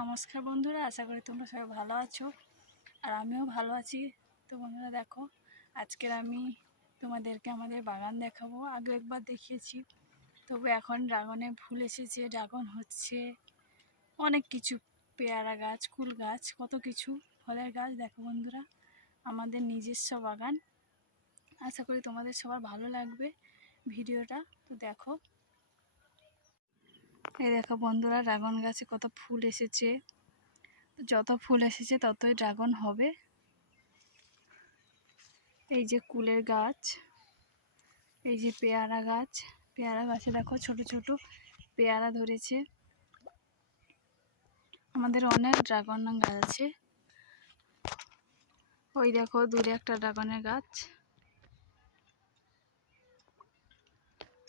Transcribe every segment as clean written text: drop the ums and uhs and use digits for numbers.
নমস্কার বন্ধুরা, আশা করি তোমরা সবাই ভালো আছো আর আমিও ভালো আছি। তো বন্ধুরা দেখো, আজকের আমি তোমাদেরকে আমাদের বাগান দেখাবো। আগে একবার দেখিয়েছি, তবে এখন ড্রাগনে ফুল এসেছে, ড্রাগন হচ্ছে, অনেক কিছু, পেয়ারা গাছ, কুল গাছ, কত কিছু ফলের গাছ। দেখো বন্ধুরা, আমাদের নিজস্ব বাগান। আশা করি তোমাদের সবার ভালো লাগবে ভিডিওটা। তো দেখো, এই দেখো বন্ধুরা, ড্রাগন গাছে কত ফুল এসেছে। যত ফুল এসেছে ততই ড্রাগন হবে। এই যে কুলের গাছ, এই যে পেয়ারা গাছ, পেয়ারা গাছে দেখো ছোট ছোট পেয়ারা ধরেছে। আমাদের অনেক ড্রাগন গাছ আছে। ওই দেখো দূরে একটা ড্রাগনের গাছ,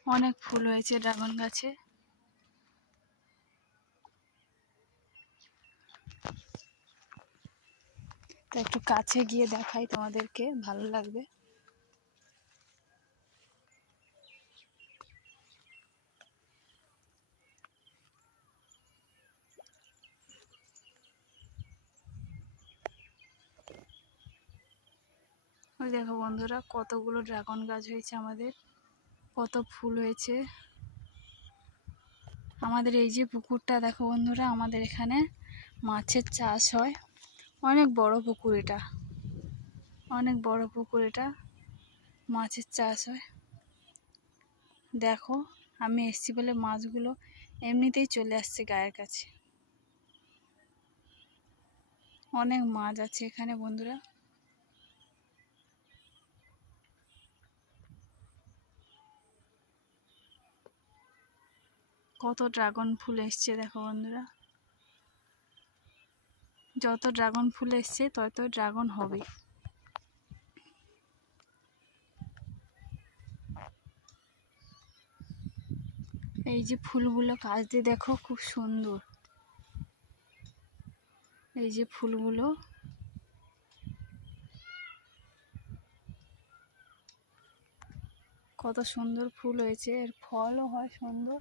অনেক ফুল হয়েছে ড্রাগন গাছে। তো একটু কাছে গিয়ে দেখাই তোমাদেরকে, ভালো লাগবে। ওই দেখো বন্ধুরা, কতগুলো ড্রাগন গাছ হয়েছে আমাদের, কত ফুল হয়েছে। আমাদের এই যে পুকুরটা দেখো বন্ধুরা, আমাদের এখানে মাছের চাষ হয়। অনেক বড় পুকুর এটা, অনেক বড় পুকুর এটা, মাছের চাষ হয়। দেখো, আমি এসছি বলে মাছগুলো এমনিতেই চলে আসছে গায়ের কাছে। অনেক মাছ আছে এখানে বন্ধুরা। কত ড্রাগন ফুল এসছে দেখো বন্ধুরা। যত ড্রাগন ফুল এসছে তত ড্রাগন হবে। এই যে ফুলগুলো কাছ দিয়ে দেখো, খুব সুন্দর। এই যে ফুলগুলো, কত সুন্দর ফুল হয়েছে। এর ফলও হয় সুন্দর,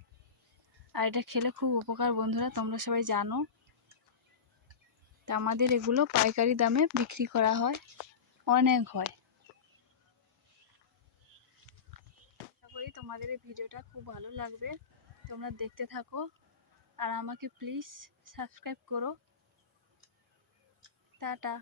আর এটা খেলে খুব উপকার বন্ধুরা, তোমরা সবাই জানো। তা আমাদের এগুলো পাইকারি দামে বিক্রি করা হয়, অনেক হয়। আশা করি তোমাদের এই ভিডিওটা খুব ভালো লাগবে, তোমরা দেখতে থাকো আর আমাকে প্লিজ সাবস্ক্রাইব করো। টাটা।